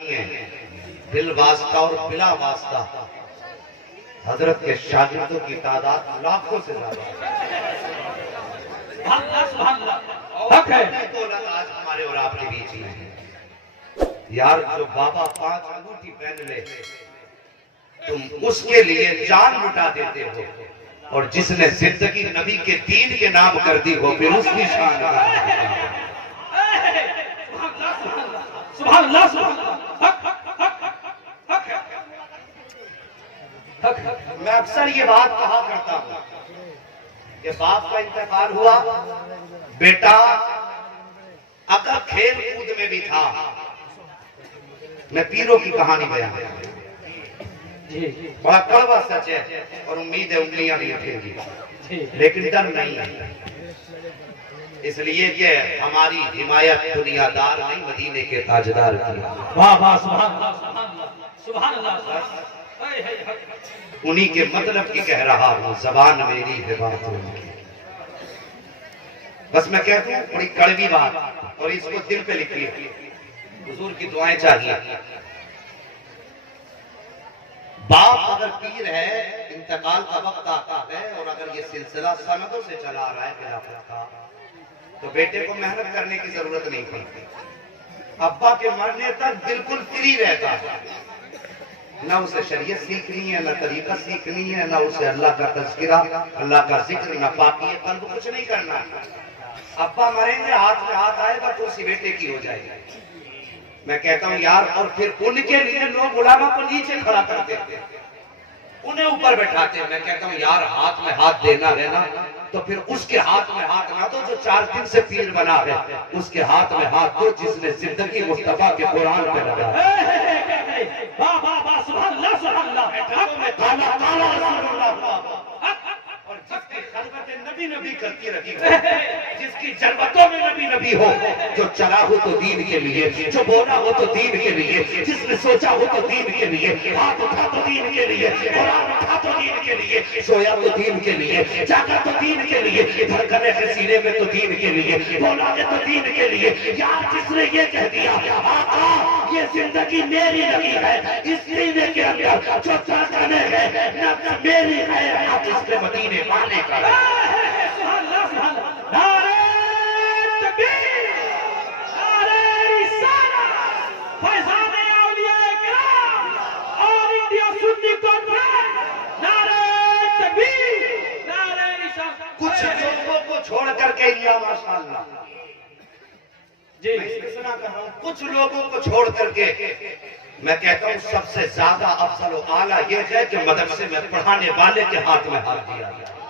دل واسطہ اور بلا واسطہ حضرت کے شاگردوں کی تعداد لاکھوں سے زیادہ ہے تو آج ہمارے اور آپ کے بیچ میں ہے یار جو بابا 5 انگوٹھی پہن لے تم اس کے لیے جان مٹا دیتے ہو اور جس نے زندگی نبی کے دین کے نام کر دی ہو پھر اس کی شان سبحان اللہ سبحان اللہ میں اکثر یہ بات کہا کرتا ہوں کہ باپ کا انتقال ہوا بیٹا اگر کھیل کود میں بھی تھا میں پیروں کی کہانی بیان بڑا کڑوا سچ ہے اور امید ہے انگلیاں نہیں اٹھیں گی لیکن ڈر نہیں ہے اس لیے کہ ہماری حمایت دنیا دار نہیں مدینے کے تاجدار کی واہ واہ سبحان اللہ سبحان اللہ انہی کے مطلب کی کہہ رہا ہوں زبان میری ہے بات ان کی بس میں کہتا ہوں بڑی کڑوی بات اور اس کو دل پہ لکھیے حضور کی دعائیں چاہیے باپ اگر پیر ہے انتقال کا وقت آتا ہے اور اگر یہ سلسلہ سندوں سے چلا رہا ہے خلافت کا تو بیٹے کو محنت کرنے کی ضرورت نہیں پڑتی ابا کے مرنے تک بالکل فری رہتا ہے نہ اسے شریعت سیکھنی ہے نہ طریقہ سیکھنی ہے نہ اسے اللہ کا تذکرہ اللہ کا ذکر نہ پاکی قلب کچھ نہیں کرنا ہے ابا مریں گے ہاتھ میں ہاتھ آئے گا تو اسی بیٹے کی ہو جائے گی میں کہتا ہوں یار اور پھر ان کے لیے لوگ علماء کو نیچے کھڑا کرتے ہیں انہیں اوپر بٹھاتے ہیں میں کہتا ہوں یار ہاتھ میں ہاتھ دینا ہے نا تو پھر اس کے ہاتھ میں ہاتھ نہ دو جو 4 دن سے پیر بنا ہے اس کے ہاتھ میں ہاتھ دو جس نے زندگی مصطفیٰ کے قرآن پہ لگا اور جس کی خلوت نبی نبی کرتی رہی ہو جس کی جلوتوں میں نبی نبی ہو جو چلا ہو تو دین کے لیے جو بولا ہو تو دین کے لیے جس نے سوچا ہو تو دین کے لیے ہاتھ اٹھا تو دین کے لیے قرآن اٹھا تو دین کے لیے سویا تو دین کے لیے جاگا تو دین کے لیے دھڑکنے کے سینے میں تو دین کے لیے بولا ہے تو دین کے لیے یار جس نے یہ کہہ دیا آقا یہ زندگی میری نہیں ہے اس سینے کے اندر جو دھڑکنے ہے نفس میری ہے اب اس نے مدینے والے کا سبحان اللہ سبحان اللہ نعرہ تکبیر نعرہ رسالت فیضان اولیاء کرام اور انڈیا سنی کانفرنس نعرہ تکبیر نعرہ رسالت کچھ لوگوں کو چھوڑ کر کے یا ماشاءاللہ جی میں اس میں سنا کر رہا ہوں کچھ لوگوں کو چھوڑ کر کے میں کہتا ہوں سب سے زیادہ افضل و اعلیٰ یہ ہے کہ مدرسے میں پڑھانے والے کے ہاتھ میں ہاتھ دیا گیا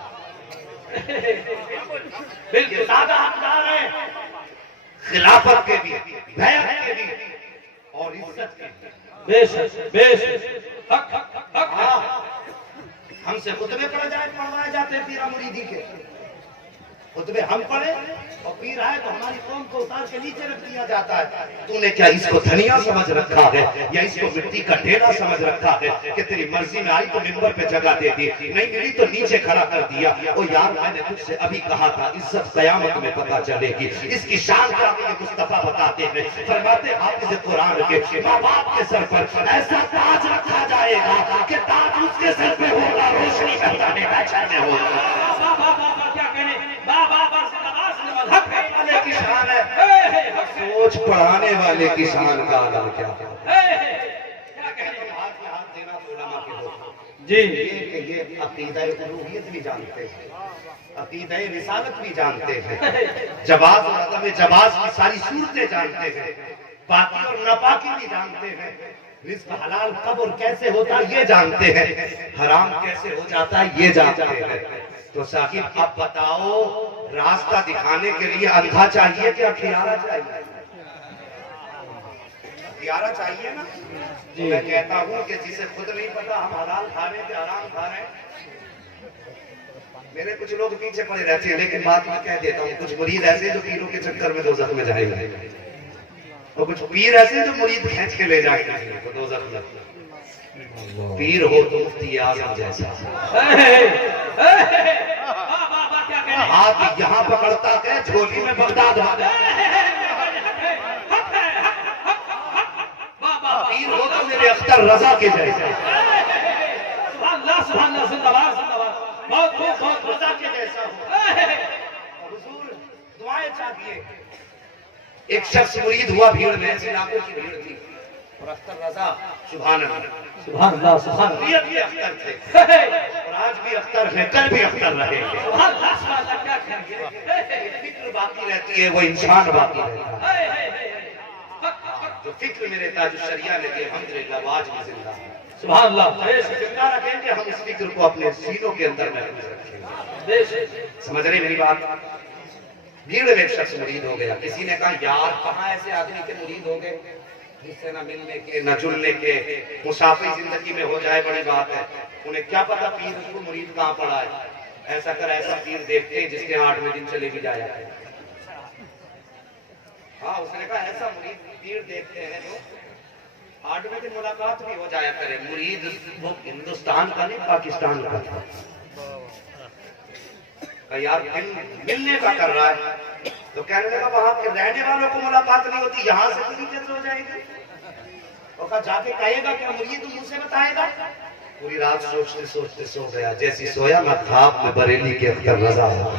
بالکل زیادہ حقدار ہیں خلافت کے بھی بیعت کے بھی اور عزت کے بھی بے شک بے شک حق حق حق ہم سے خطبے پڑھوائے جاتے ہیں پیرا مریدی کے خطبے ہم پڑھے اور پیر آئے تو ہماری قوم کو اتار کے نیچے رکھ دیا جاتا ہے تو نے کیا اس کو دھنیا سمجھ رکھا ہے یا اس کو مٹی کا ڈھیلا سمجھ رکھا ہے کہ تیری مرضی میں آئی تو منبر پہ جگہ دے دی نہیں ملی تو نیچے کھڑا کر دیا او یار میں نے تجھ سے ابھی کہا تھا عزت قیامت میں پتہ چلے گی اس کی شان کا مصطفیٰ بتاتے ہیں فرماتے حافظ قرآن کے ماں باپ کے سر پر ایسا تاج رکھا جائے گا کہ تاج اس کے سر پہ ہوگا روشنی کرنے بیٹھا میں ہوگا کی شان ہے سوچ پڑھانے والے کی شان کا عالم کیا جی یہ عقیدہ الوہیت بھی جانتے ہیں عقیدہ رسالت بھی جانتے ہیں جواز اور عدم جواز کی ساری صورتیں جانتے ہیں پاکی اور ناپاکی بھی جانتے ہیں رزق حلال کب اور کیسے ہوتا ہے یہ جانتے ہیں حرام کیسے ہو جاتا ہے یہ جانتے ہیں تو صاحب اب بتاؤ راستہ دکھانے کے لیے اندھا چاہیے کہ ہتھیارا چاہیے ہتھیارا چاہیے نا میں کہتا ہوں کہ جسے خود نہیں پتا ہم حلال کھا رہے ہیں حرام کھا رہے ہیں میرے کچھ لوگ پیچھے پڑے رہتے ہیں لیکن بات میں کہہ دیتا ہوں کچھ مرید ایسے جو پیروں کے چکر میں دوزخ میں جائیں گے اور کچھ پیر ایسے جو مرید کھینچ کے لے جائیں گے دوزخ میں پیر ہو تو مفتی اعظم جیسا ہاتھ یہاں پکڑتا ہے جھولی میں بغداد پیر ہو تو میرے اختر رضا کے جیسا، سبحان اللہ زندہ باد زندہ باد، بہت خوب بہت رضا کے جیسا ہو۔ حضور دعائیں چاہیے۔ ایک شخص مرید ہوا بھیڑ میں، ایسے لاکھوں کی بھیڑ تھی، اور اختر رضا سبحان اللہ سبحان اللہ سبحان اللہ طبیعت بھی اختر تھے، اور آج بھی اختر ہیں، کل بھی اختر رہے گے۔ سبحان اللہ کیا کہیں فکر باقی رہتی ہے، وہ انسان باقی رہتا ہے۔ جو فکر میرے تاج الشریعہ نے دی الحمدللہ وہ آج بھی زندہ ہے۔ سبحان اللہ زندہ رکھیں گے ہم اس فکر کو اپنے سینوں کے اندر محفوظ رکھیں گے۔ سمجھ رہے میری بات؟ بھیڑ میں ایک شخص مرید ہو گیا، کسی نے کہا یار کہاں ایسے آدمی کے مرید ہو گئے جس سے نہ ملنے کے نہ جلنے کے، مسافری زندگی میں ہو جائے بڑی بات ہے، انہیں کیا پتا پیر اس کو مرید کہاں پڑا ہے۔ ایسا کر ایسا پیر دیکھتے ہیں جس کے 8ویں دن چلے بھی جایا ہے۔ ہاں اس نے کہا ایسا مرید پیر دیکھتے ہیں جو 8ویں دن ملاقات بھی ہو جایا کرے۔ مرید وہ ہندوستان کا نہیں پاکستان کا تھا۔ یار ملنے کا کر رہا ہے تو کہنے لگا وہاں کے رہنے والوں کو ملاقات نہیں ہوتی، یہاں سے کسی کیسے ہو جائے گی؟ اور کہا جا کے کہے گا کہ مرید تو مجھ سے بتائے گا۔ پوری رات سوچتے سوچتے سو گیا، جیسی سویا میں خواب میں بریلی کے اختر رضا ہو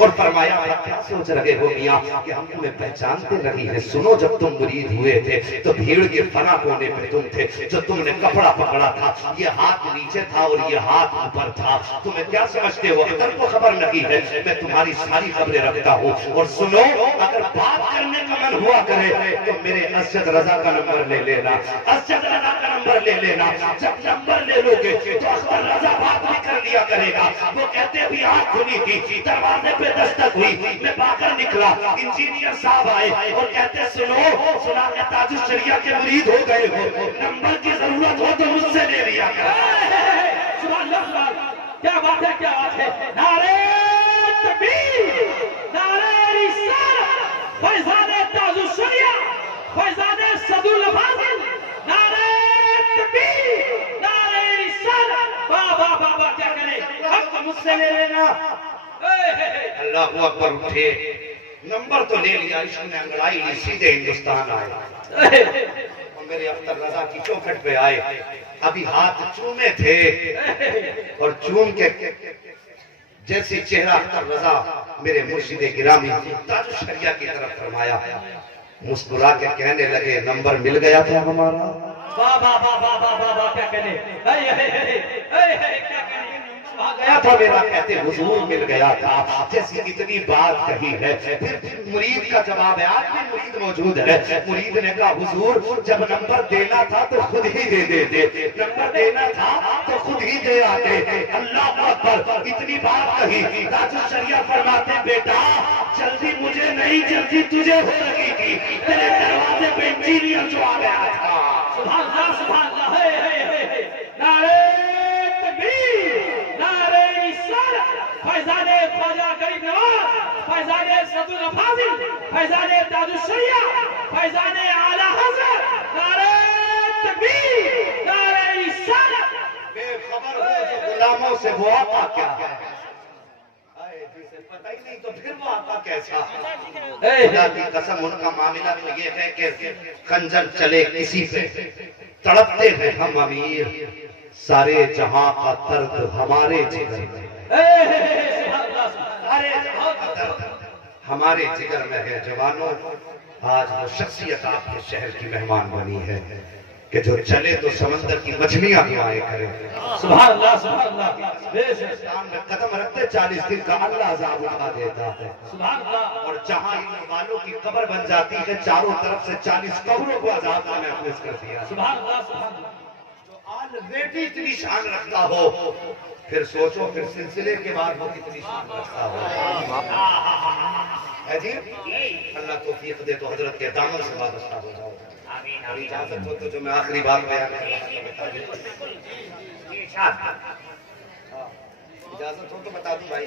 اور فرمایا کیا سوچ رہے ہو میاں کہ ہم تمہیں پہچانتے نہیں ہیں؟ سنو جب تم مرید ہوئے تھے تو بھیڑ کے فنا کونے پہ تم تھے، جو تم نے کپڑا پکڑا تھا یہ ہاتھ نیچے تھا اور یہ ہاتھ اوپر تھا، تمہیں کیا سمجھتے ہو؟ اگر کو خبر نہیں ہے میں تمہاری ساری خبریں رکھتا ہوں۔ اور سنو اگر بات کرنے کا من ہوا کرے تو میرے اسجد رضا کا نمبر لے لینا، اسجد رضا کا نمبر لے لینا، جب نمبر لے لو گے تو اکبر رضا بات بھی کر لیا کرے گا۔ وہ کہتے بھی آنکھ کھلی تھی، دروازے پہ دستک ہوئی، میں باہر نکلا، انجینئر صاحب آئے اور کہتے سنو سنا کہ تاج الشریعہ کے مرید ہو گئے ہو، نمبر کی ضرورت ہو تو مجھ سے لے لیا کر۔ سبحان اللہ کیا بات ہے کیا بات ہے، نعرہ تکبیر، نعرہ رسالت، فیضان تاج الشریعہ، فیضان صدر الفاضل، نعرہ تکبیر، نعرہ رسالت، بابا بابا کیا کرے حق مجھ سے لے لینا۔ اللہ اکبر اٹھے، نمبر تو لے لیا، عشق نے انگڑائی لی، سیدھے ہندوستان آئے اور میرے اختر رضا کی چوکھٹ پہ آئے۔ ابھی ہاتھ چومے تھے اور چوم کے جیسے چہرہ اختر رضا میرے مرشد گرامی تاج الشریعہ کی طرف فرمایا، مسکرا کے کہنے لگے نمبر مل گیا تھا ہمارا۔ بابا بابا بابا کیا کہنے کیا کہنے گیا تھا میرا، کہتے حضور مل گیا تھا، جیسی اتنی بات کہی ہے۔ پھر مرید کا جواب ہے، آج بھی مرید موجود ہے، مرید نے کہا حضور جب نمبر دینا تھا تو خود ہی دے دیتے، نمبر دینا تھا تو خود ہی دے آتے۔ اللہ اکبر، اتنی بات کہی، تاج الشریعہ فرماتے بیٹا جلدی مجھے نہیں جلدی تجھے ہو رہی تھی، تیرے دروازے پہ انجینئر جو آ گیا تھا۔ سبحان اللہ سبحان اللہ، نعرہ تکبیر، نعرہ رسالت، فیضان خواجہ غریب نواز، فیضان صدر الفاضل، فیضان تاج الشریعہ، فیضان اعلی حضرت، نعرہ تکبیر، نعرہ رسالت۔ بے خبر ہو جو غلاموں سے وہ آقا کیا ہے، جسے پتہ ہی نہیں تو پھر وہ آقا کیسا۔ خدا کی قسم ان کا معاملہ تو یہ ہے کہ خنجر چلے کسی پہ تڑپتے ہیں ہم امیر، سارے جہاں کا درد ہمارے جگر میں، سارے جہاں کا درد ہمارے جگر میں ہے۔ جوانوں آج وہ شخصیت آپ کے شہر کی مہمان بنی ہے کہ جو چلے تو سمندر کی مچھلیاں دعائیں کرے۔ سبحان اللہ سبحان اللہ، ہندوستان میں قدم رکھتے 40 دن کا اللہ عذاب اٹھا دیتا ہے، سبحان اللہ۔ اور جہاں ان والوں کی قبر بن جاتی ہے چاروں طرف سے 40 قبروں کو عذاب سے محفوظ کر دیا۔ سبحان اللہ سبحان اللہ، آلریڈی اتنی شان رکھتا ہو پھر سوچو پھر سلسلے کے بعد وہ کتنی شان رکھتا ہو۔ ہے جی اللہ توفیق دے تو حضرت کے دامن سے وابستہ ہو جاؤ۔ اور اجازت ہو تو جو میں آخری بات بیان کرنا اجازت ہو تو بتا دوں بھائی،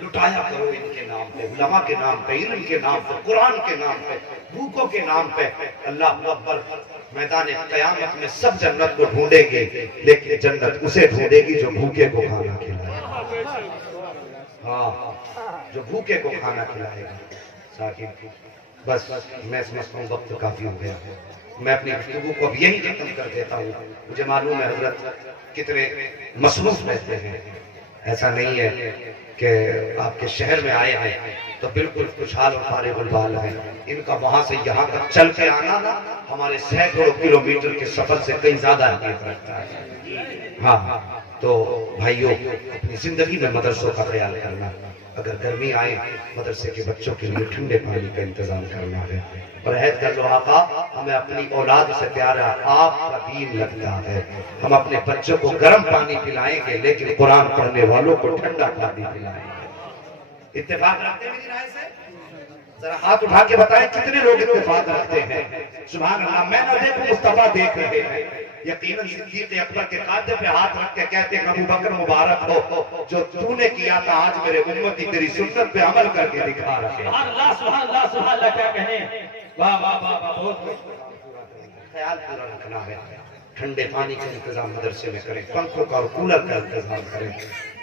لٹایا کرو ان کے نام پہ، علماء کے نام پہ، علم کے نام پہ، قرآن کے نام پہ، بھوکوں کے نام پہ۔ اللہ اکبر، میدان قیامت میں سب جنت کو ڈھونڈیں گے لیکن جنت اسے ڈھونڈے گی جو بھوکے کو کھانا کھلائے۔ ہاں جو بھوکے کو کھانا کھلائے گا. صاحب بس میں سمجھتا ہوں وقت کافی ہو گیا. میں اپنی گفتگو کو اب یہی ختم کر دیتا ہوں. مجھے معلوم ہے حضرت کتنے مصروف رہتے ہیں. ایسا نہیں ہے کہ آپ کے شہر میں آئے ہیں تو بالکل خوشحال اور فارغ البال ہیں. ان کا وہاں سے یہاں تک چل کے آنا ہمارے سینکڑوں کلومیٹر کے سفر سے کئی زیادہ اہمیت رکھتا ہے. ہاں تو بھائیوں اپنی زندگی میں مدرسوں کا خیال کرنا. اگر گرمی آئے مدرسے کے بچوں کے لیے ٹھنڈے پانی کا انتظام کرنا ہے. اور عہد کر لو آقا ہمیں اپنی اولاد سے پیارا آپ کا دین لگتا ہے. ہم اپنے بچوں کو گرم پانی پلائیں گے لیکن قرآن پڑھنے والوں کو ٹھنڈا پانی پلائیں گے. اتفاق رکھتے ہیں میری رائے سے؟ ذرا ہاتھ اٹھا کے بتائیں کتنے لوگ اتفاق رکھتے ہیں؟ سبحان اللہ. میں نہ دیکھ مصطفیٰ دیکھ رہے ہیں. یقیناً صدیق اکبر کے کاندھے پہ ہاتھ رکھ کے کہتے ہیں ابو بکر مبارک ہو جو تو نے کیا تھا آج میرے امتی تیری سنت پہ عمل کر کے دکھا رہے ہیں. سبحان اللہ سبحان اللہ سبحان اللہ. کیا کہنے. واہ واہ واہ واہ. بہت خیال پورا رکھنا ہے. ٹھنڈے پانی کا انتظام مدرسے میں کریں. پنکھوں کا اور کولر کا انتظام کریں.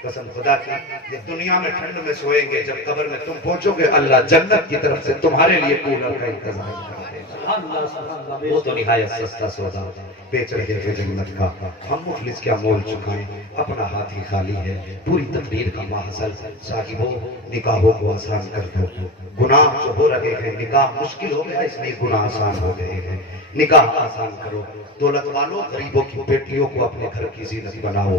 قسم خدا کی یہ دنیا میں ٹھنڈ میں سوئیں گے جب قبر میں تم پہنچو گے اللہ جنت کی طرف سے تمہارے لیے کولر کا انتظام کر دے گا. وہ تو نہایت سستا سودا بیچ رہے تھے جنت کا. ہم مفلس کیا مول چکائیں اپنا ہاتھ ہی خالی ہے. پوری تقریر کا ماحصل صاحبوں نکاحوں کو آسان کر دو. گناہ جو ہو رہے ہیں نکاح مشکل ہو گیا اس لیے گناہ آسان ہو گئے ہیں. نکاح آسان کرو. دولت والوں غریبوں کی بیٹیوں کو اپنے گھر کی زینت بناؤ.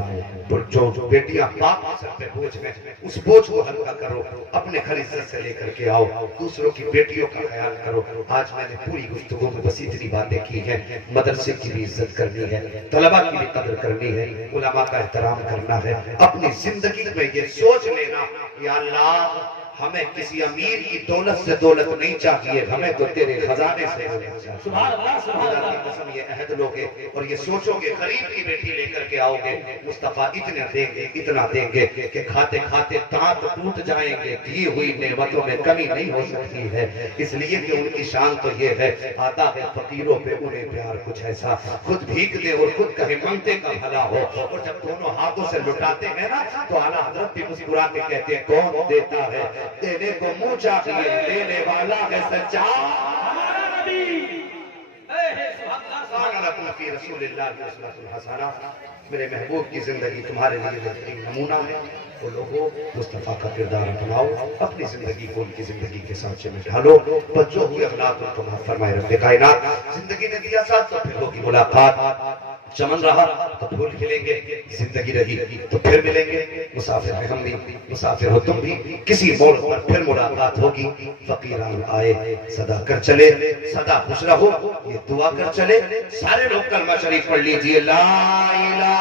جو بیٹیاں باپ سر پہ بوجھ ہیں اس بوجھ کو ہلکا کرو. اپنے گھر عزت سے لے کر کے آؤ. دوسروں کی بیٹیوں کا خیال کرو. آج میں نے پوری گفتگو میں بس اتنی باتیں کی ہیں. مدرسے کی بھی عزت کرنی ہے. طلبہ کی بھی قدر کرنی ہے. علماء کا احترام کرنا ہے. اپنی زندگی میں یہ سوچ لینا یا اللہ ہمیں کسی امیر کی دولت سے دولت نہیں چاہیے ہمیں تو تیرے خزانے سے دولت چاہیے. سبحان اللہ سبحان خدا اللہ. کی قسم یہ عہد لو گے اور یہ سوچو گے غریب کی بیٹی لے کر کے آؤ گے مصطفیٰ اتنا دیں گے اتنا دیں گے کہ کھاتے کھاتے دانت ٹوٹ جائیں گے. دی ہوئی نعمتوں میں کمی نہیں ہو سکتی ہے. اس لیے کہ ان کی شان تو یہ ہے آتا ہے فقیروں پہ انہیں پیار کچھ ایسا خود بھیک دے اور خود کہے منگتے کا بھلا ہو. اور جب دونوں ہاتھوں سے لٹاتے ہیں نا تو اعلیٰ حضرت بھی مسکرا کے کہتے ہیں کون دیتا ہے دینے کو منہ چاہیے دینے والا ہے سچا. ہمارا نبی سبحان اللہ فی رسول اللہ کی اسوۃ الحسنہ. میرے محبوب کی زندگی تمہارے لیے بہترین نمونہ ہے. وہ لوگوں مصطفیٰ کا کردار اپناؤ. اپنی زندگی کو ان کی زندگی کے ساتھ میں ڈھالو. بچوں ہوئے اخلاق کو تمہارا فرمائے رب کائنات. زندگی نے دیا ساتھ تو پھر ہوگی ملاقات. چمن رہا تو پھول کھلیں گے. زندگی رہی تو پھر ملیں گے. مسافر ہیں ہم بھی مسافر ہو تم بھی. کسی موڑ پر پھر ملاقات ہوگی. فقیران آئے صدا کر چلے سدا خوش رہو یہ دعا کر چلے. سارے لوگ کلمہ شریف پڑھ لیجئے لا الہ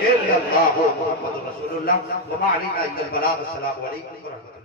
الا اللہ محمد رسول اللہ وما علینا الا البلاغ. السلام علیکم ورحمۃ اللہ.